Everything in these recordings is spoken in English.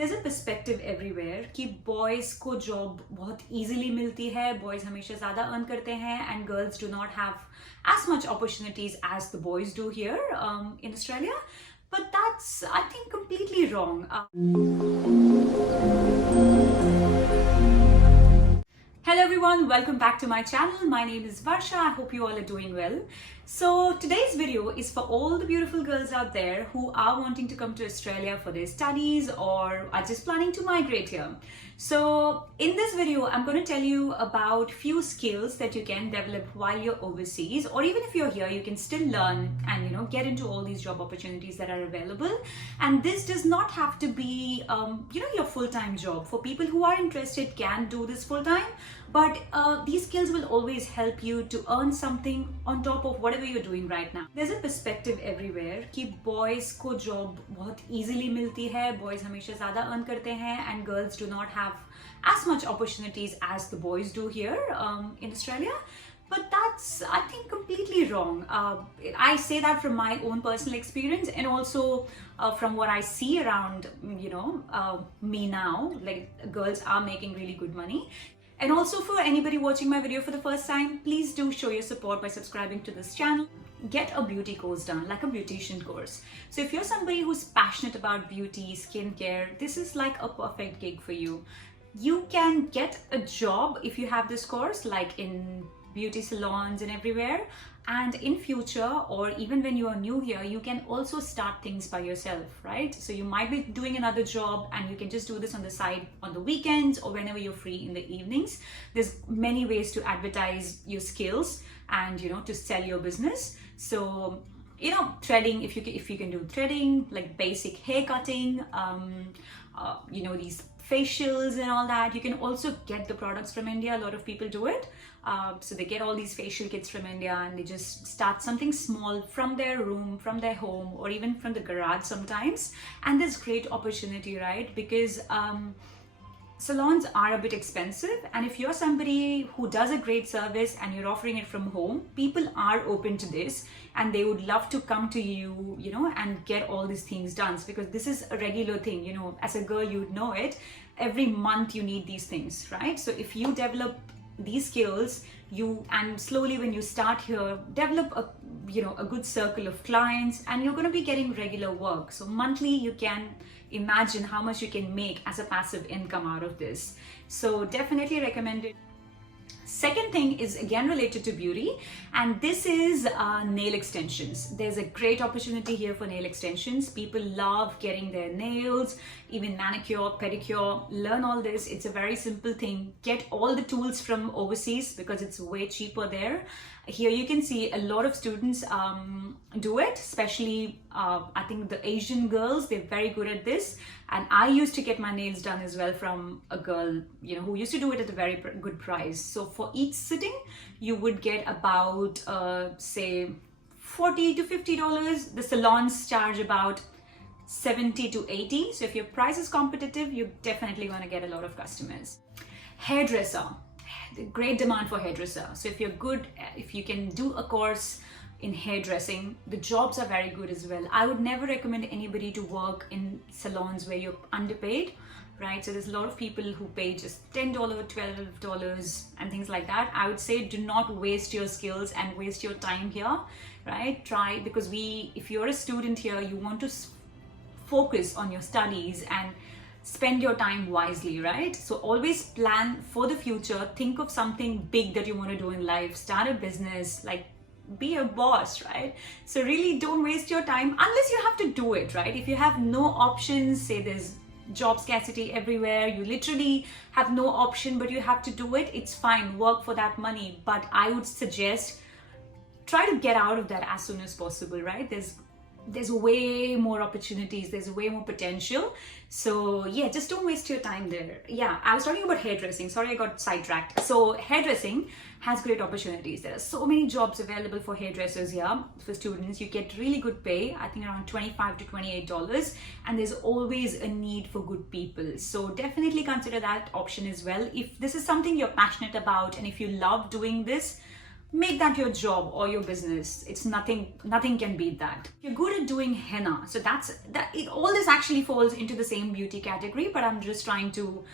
There's a perspective everywhere कि boys को job बहुत easily मिलती है, boys हमेशा ज़्यादा earn करते हैं, and girls do not have as much opportunities as the boys do here in Australia. But that's, I think, completely wrong. Hello everyone, welcome back to my channel. My name is Varsha. I hope you all are doing well. So today's video is for all the beautiful girls out there who are wanting to come to Australia for their studies or are just planning to migrate here. So in this video, I'm going to tell you about few skills that you can develop while you're overseas, or even if you're here, you can still learn and get into all these job opportunities that are available. And this does not have to be your full-time job. For people who are interested, can do this full-time, but these skills will always help you to earn something on top of whatever you're doing right now. There's a perspective everywhere कि boys को job बहुत easily मिलती है, boys हमेशा ज़्यादा earn करते हैं, and girls do not have as much opportunities as the boys do here in Australia. But that's, I think, completely wrong. I say that from my own personal experience, and also from what I see around, me now. Like, girls are making really good money. And also, for anybody watching my video for the first time, please do show your support by subscribing to this channel. Get a beauty course done, like a beautician course. So if you're somebody who's passionate about beauty, skincare, this is like a perfect gig for you. You can get a job if you have this course, like in beauty salons and everywhere. And in future, or even when you are new here, you can also start things by yourself, right? So you might be doing another job and you can just do this on the side on the weekends or whenever you're free in the evenings. There's many ways to advertise your skills and to sell your business. So threading, if you can do threading, like basic hair cutting, these facials and all that. You can also get the products from India. A lot of people do it. So they get all these facial kits from India and they just start something small from their room, from their home, or even from the garage sometimes. And there's great opportunity, right? Because salons are a bit expensive, and if you're somebody who does a great service and you're offering it from home, people are open to this and they would love to come to you, and get all these things done, because this is a regular thing. As a girl, you'd know it. Every month you need these things, right? So if you develop these skills, and slowly when you start here, develop a good circle of clients, and you're going to be getting regular work. So monthly, you can imagine how much you can make as a passive income out of this. So definitely recommend it. Second thing is again related to beauty, and this is nail extensions. There's a great opportunity here for nail extensions. People love getting their nails, even manicure, pedicure. Learn all this. It's a very simple thing. Get all the tools from overseas because it's way cheaper there. Here you can see a lot of students do it, especially I think the Asian girls, they're very good at this. And I used to get my nails done as well from a girl, who used to do it at a very good price. So for each sitting, you would get about, say, $40 to $50. The salons charge about $70 to $80. So if your price is competitive, you're definitely going to get a lot of customers. Hairdresser. Great demand for hairdresser. So if you're good, if you can do a course in hairdressing, the jobs are very good as well. I would never recommend anybody to work in salons where you're underpaid, right? So there's a lot of people who pay just $10, $12 and things like that. I would say do not waste your skills and waste your time here, right? Try, because if you're a student here, you want to focus on your studies and spend your time wisely, right? So always plan for the future. Think of something big that you want to do in life. Start a business, like be a boss, right? So really don't waste your time unless you have to do it, right? If you have no options, say there's job scarcity everywhere, you literally have no option but you have to do it, it's fine, work for that money. But I would suggest try to get out of that as soon as possible, right? There's way more opportunities, there's way more potential. So yeah, just don't waste your time there. Yeah, I was talking about hairdressing. Sorry, I got sidetracked. So hairdressing has great opportunities. There are so many jobs available for hairdressers here. For students, you get really good pay, I think around $25 to $28, and there's always a need for good people. So definitely consider that option as well. If this is something you're passionate about and if you love doing this, make that your job or your business. It's nothing can beat that. You're good at doing henna, so all this actually falls into the same beauty category, but I'm just trying to,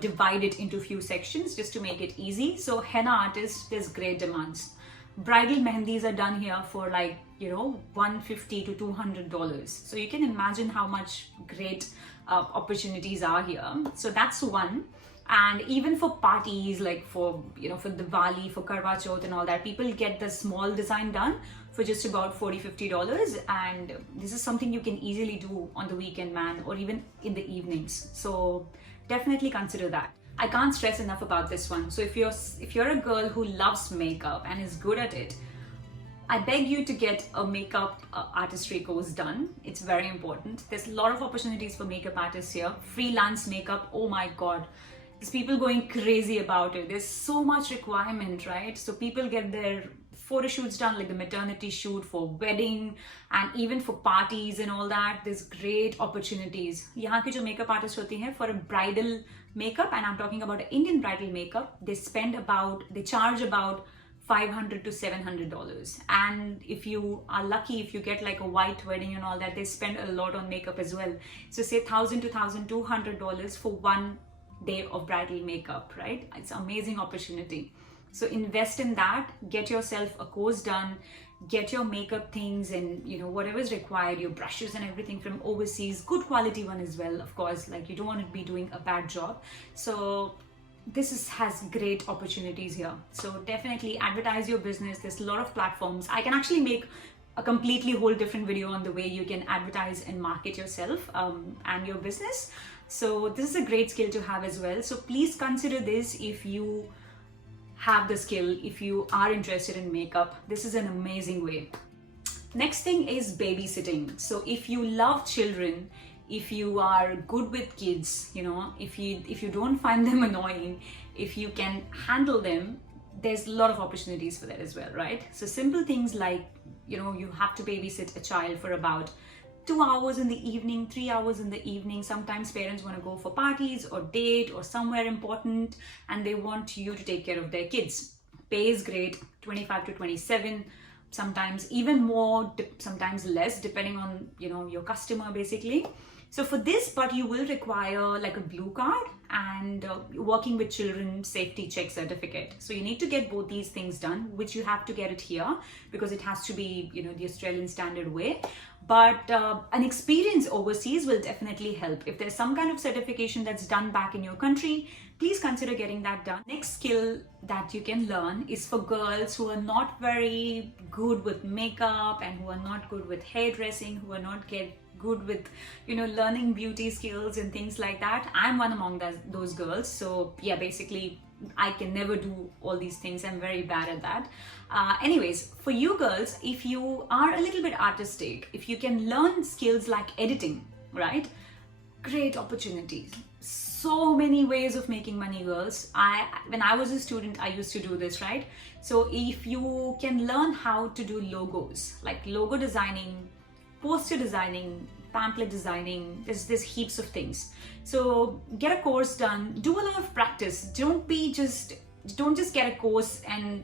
divide it into few sections just to make it easy. So Henna Artists, there's great demands. Bridal mehendis are done here for like, $150 to $200. So you can imagine how much great opportunities are here. So that's one. And even for parties, like for Diwali, for Karwa Chauth and all that, people get the small design done for just about $40-50. And this is something you can easily do on the weekend, man, or even in the evenings. So definitely consider that. I can't stress enough about this one. So if you're a girl who loves makeup and is good at it, I beg you to get a makeup artistry course done. It's very important. There's a lot of opportunities for makeup artists here. Freelance makeup, oh my God. There's people going crazy about it. There's so much requirement, right? So people get their photo shoots done, like the maternity shoot, for wedding, and even for parties and all that. There's great opportunities. यहाँ के जो makeup artists होती हैं for a bridal makeup, and I'm talking about an Indian bridal makeup, they charge about $500 to $700. And if you are lucky, if you get like a white wedding and all that, they spend a lot on makeup as well. So say $1,000 to $1,200 for one day of bridal makeup, right? It's an amazing opportunity. So invest in that, get yourself a course done, get your makeup things and whatever is required, your brushes and everything from overseas, good quality one as well, of course. Like, you don't want to be doing a bad job. So this has great opportunities here. So definitely advertise your business. There's a lot of platforms. I can actually make a completely whole different video on the way you can advertise and market yourself and your business. So this is a great skill to have as well. So please consider this if you have the skill, if you are interested in makeup. This is an amazing way. Next thing is babysitting. So if you love children, if you are good with kids, if you don't find them annoying, if you can handle them, there's a lot of opportunities for that as well, right? So simple things like, you have to babysit a child for about 2 hours in the evening, 3 hours in the evening. Sometimes parents want to go for parties or date or somewhere important, and they want you to take care of their kids. Pay is great, 25 to 27, sometimes even more, sometimes less, depending on your customer basically. So for this, but you will require like a blue card and working with children safety check certificate. So you need to get both these things done, which you have to get it here because it has to be the Australian standard way. But an experience overseas will definitely help. If there's some kind of certification that's done back in your country, please consider getting that done. Next skill that you can learn is for girls who are not very good with makeup and who are not good with hairdressing, who are not good with learning beauty skills and things like that. I'm one among those girls. So yeah, basically I can never do all these things. I'm very bad at that. Anyways, for you girls, if you are a little bit artistic, if you can learn skills like editing, right? Great opportunities. So many ways of making money, girls. When I was a student, I used to do this, right? So if you can learn how to do logos, like logo designing, poster designing, pamphlet designing, there's heaps of things. So get a course done, do a lot of practice. Don't just get a course and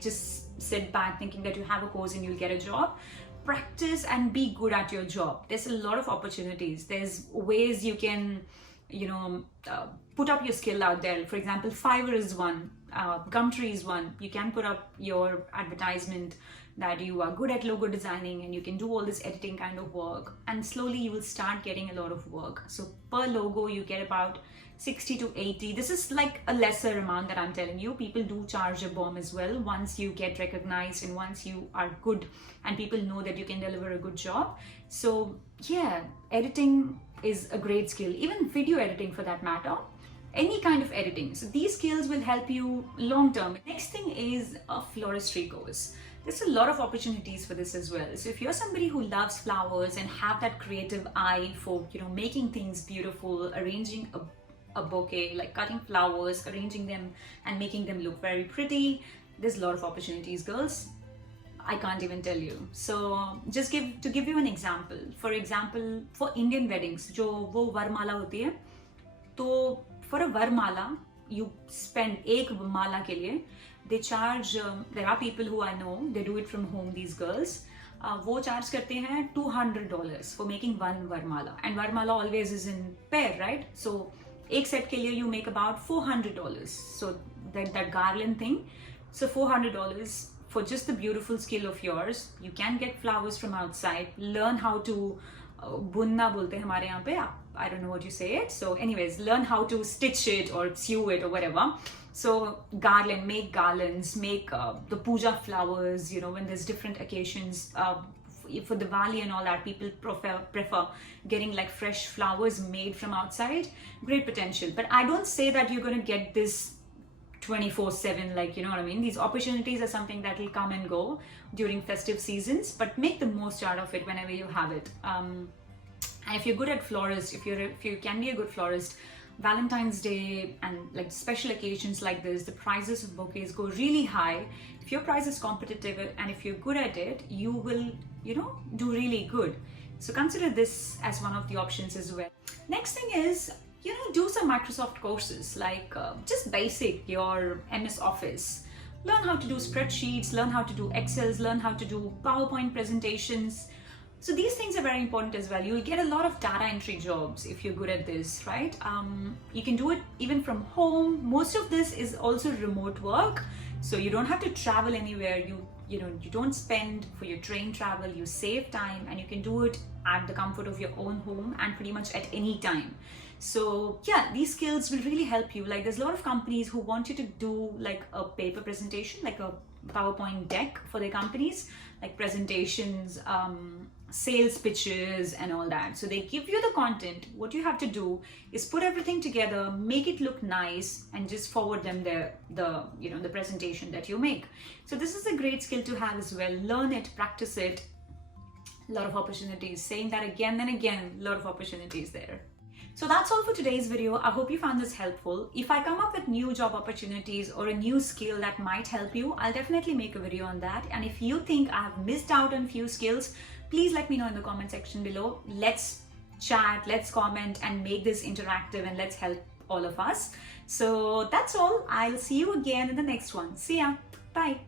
just sit back thinking that you have a course and you'll get a job. Practice and be good at your job. There's a lot of opportunities. There's ways you can put up your skill out there. For example, Fiverr is one, Gumtree is one. You can put up your advertisement that you are good at logo designing and you can do all this editing kind of work, and slowly you will start getting a lot of work. So per logo you get about 60 to 80. This is like a lesser amount that I'm telling you. People do charge a bomb as well once you get recognized and once you are good and people know that you can deliver a good job. So yeah, editing is a great skill, even video editing for that matter, any kind of editing. So these skills will help you long term. Next thing is a floristry course. There's a lot of opportunities for this as well. So if you're somebody who loves flowers and have that creative eye for making things beautiful, arranging a bouquet, like cutting flowers, arranging them and making them look very pretty, there's a lot of opportunities, girls. I can't even tell you. So just to give you an example, for Indian weddings, जो वो वरमाला होती है, तो for a वरमाला you spend एक माला के लिए, they charge, there are people who I know, they do it from home, these girls, वो charge करते हैं $200 for making one varmala, and varmala always is in pair, right? So एक set के लिए you make about $400, so that garland thing, so $400 for just the beautiful skill of yours. You can get flowers from outside, learn how to bunna bolte hain hamare yahan pe, I don't know what you say it, so anyways, learn how to stitch it or sew it or whatever. So garland, make garlands, make the puja flowers, you know, when there's different occasions, for Diwali and all that, people prefer getting like fresh flowers made from outside. Great potential, but I don't say that you're going to get this 24/7, like, you know what I mean. These opportunities are something that will come and go during festive seasons, but make the most out of it whenever you have it. And if you're good at florist, if you can be a good florist, Valentine's Day and like special occasions like this, the prices of bouquets go really high. If your price is competitive and if you're good at it, you will, you know, do really good. So consider this as one of the options as well. Next thing is, you know, do some Microsoft courses, like just basic, your MS Office. Learn how to do spreadsheets, learn how to do Excels, learn how to do PowerPoint presentations. So these things are very important as well. You'll get a lot of data entry jobs if you're good at this, right? You can do it even from home. Most of this is also remote work, so you don't have to travel anywhere. You know, you don't spend for your train travel, you save time, and you can do it at the comfort of your own home and pretty much at any time. So yeah, these skills will really help you. Like, there's a lot of companies who want you to do like a paper presentation, like a PowerPoint deck for their companies, like presentations, sales pitches and all that. So they give you the content. What you have to do is put everything together, make it look nice, and just forward them the presentation that you make. So this is a great skill to have as well. Learn it, practice it. A lot of opportunities. Saying that again and again, a lot of opportunities there. So that's all for today's video. I hope you found this helpful. If I come up with new job opportunities or a new skill that might help you, I'll definitely make a video on that. And if you think I have missed out on few skills, please let me know in the comment section below. Let's chat, let's comment and make this interactive, and let's help all of us. So that's all. I'll see you again in the next one. See ya. Bye.